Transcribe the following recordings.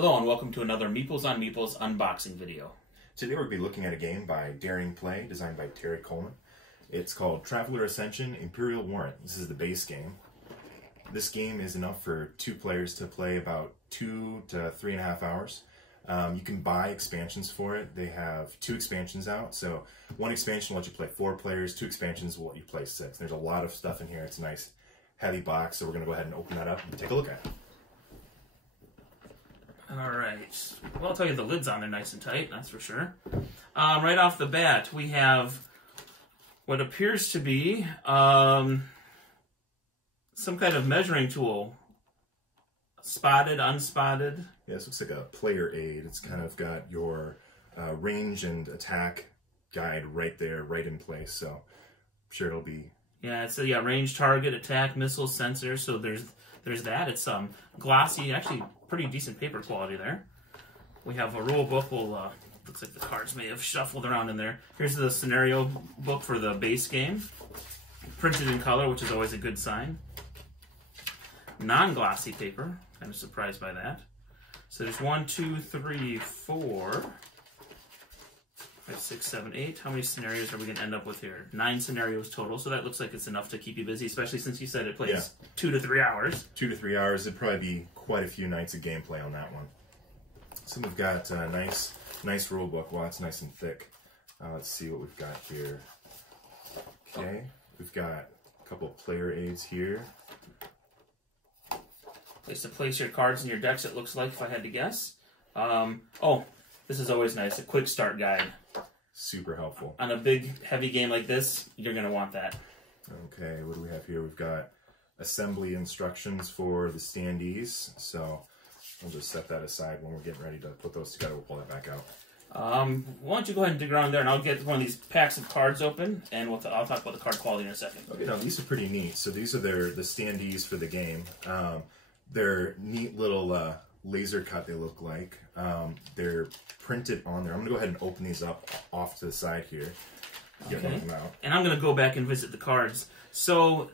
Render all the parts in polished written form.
Hello and welcome to another Meeples on Meeples unboxing video. Today we're going to be looking at a game by Daring Play, designed by Terry Coleman. It's called Traveler Ascension, Imperial Warrant. This is the base game. This game is enough for 2 players to play about 2 to 3.5 hours. You can buy expansions for it. They have 2 expansions out, so 1 expansion will let you play 4 players, 2 expansions will let you play 6. There's a lot of stuff in here. It's a nice heavy box, so we're going to go ahead and open that up and take a look at it. Alright, well I'll tell you the lid's on there nice and tight, that's for sure. Right off the bat we have what appears to be some kind of measuring tool. Spotted, unspotted. Yeah, this looks like a player aid. It's kind of got your range and attack guide right there, right in place, so I'm sure it'll be... Yeah, it's a range, target, attack, missile, sensor, so there's that. It's glossy, actually pretty decent paper quality there. We have a rule book. Looks like the cards may have shuffled around in there. Here's the scenario book for the base game. Printed in color, which is always a good sign. Non-glossy paper. Kind of surprised by that. So there's 1, 2, 3, 4, 5, 6, 7, 8. How many scenarios are we going to end up with here? 9 scenarios total, so that looks like it's enough to keep you busy, especially since you said it plays 2 to 3 hours. 2 to 3 hours. It'd probably be quite a few nights of gameplay on that one. So we've got a nice rule book. Wow, it's nice and thick. Let's see what we've got here. Okay, we've got a couple of player aids here. Place to place your cards in your decks, it looks like, if I had to guess. Oh, this is always nice, a quick start guide. Super helpful. On a big, heavy game like this, you're going to want that. Okay, what do we have here? We've got assembly instructions for the standees, so we'll just set that aside when we're getting ready to put those together. We'll pull that back out. Why don't you go ahead and dig around there, and I'll get one of these packs of cards open, and I'll talk about the card quality in a second. Okay, now these are pretty neat. So these are the standees for the game. They're neat little laser cut, they look like. They're printed on there. I'm going to go ahead and open these up off to the side here. Get one of them out. And I'm going to go back and visit the cards. So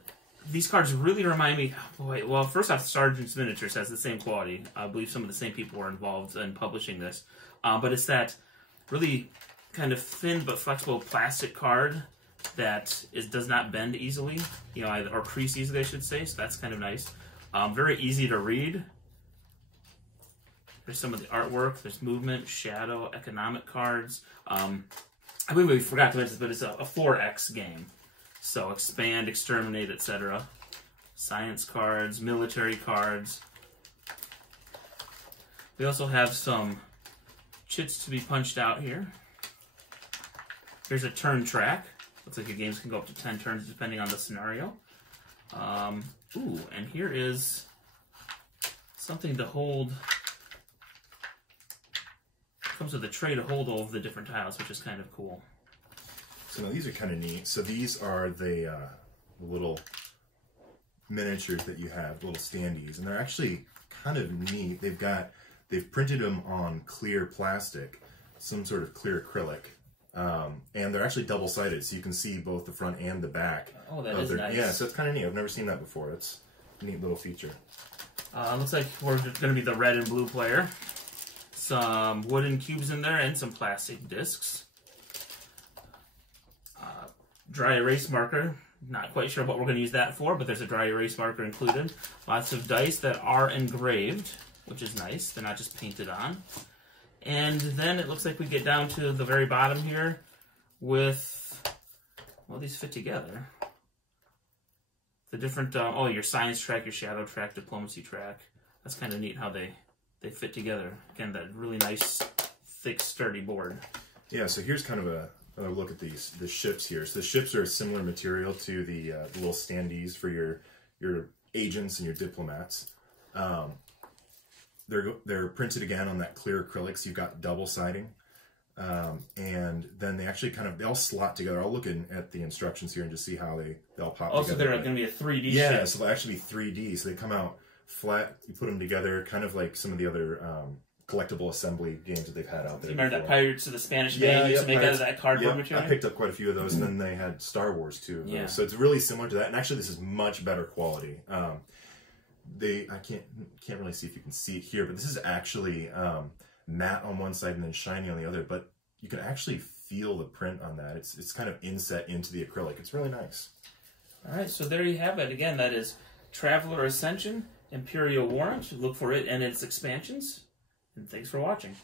these cards really remind me, boy, well, first off, Sergeant's Miniatures has the same quality. I believe some of the same people were involved in publishing this. But it's that really kind of thin but flexible plastic card that does not bend easily, or crease easily, I should say. So that's kind of nice. Very easy to read. There's some of the artwork. There's movement, shadow, economic cards. I believe we forgot to mention this, but it's a 4X game. So expand, exterminate, etc. Science cards, military cards. We also have some chits to be punched out here. Here's a turn track. Looks like your games can go up to 10 turns depending on the scenario. Ooh, and here is something to hold. Comes with a tray to hold all of the different tiles, which is kind of cool. So now these are kind of neat. So these are the little miniatures that you have, little standees, and they're actually kind of neat. They've printed them on clear plastic, some sort of clear acrylic, and they're actually double-sided, so you can see both the front and the back. Oh, that is nice. Yeah, so it's kind of neat. I've never seen that before. It's a neat little feature. Looks like we're going to be the red and blue player. Some wooden cubes in there and some plastic discs. Dry erase marker. Not quite sure what we're going to use that for, but there's a dry erase marker included. Lots of dice that are engraved, which is nice. They're not just painted on. And then it looks like we get down to the very bottom here with, well, these fit together. The different, your science track, your shadow track, diplomacy track. That's kind of neat how they fit together. Again, that really nice, thick, sturdy board. Yeah, so here's kind of a look at the ships here. So the ships are a similar material to the little standees for your agents and your diplomats. They're printed again on that clear acrylic, so you've got double siding. And then they actually they all slot together. I'll look at the instructions here and just see how they all pop together. So they're going to be a 3D Yeah, shape. so they'll actually be 3D. So they come out flat, you put them together, kind of like some of the other collectible assembly games that they've had out there. You remember that Pirates of the Spanish Main used to make out of that cardboard material? I picked up quite a few of those, and then they had Star Wars too. Yeah. So it's really similar to that, and actually this is much better quality. I can't really see if you can see it here, but this is actually matte on one side and then shiny on the other, but you can actually feel the print on that. It's kind of inset into the acrylic. It's really nice. All right, so there you have it. Again, that is Traveler Ascension, Imperial Warrant. Look for it and its expansions. And thanks for watching.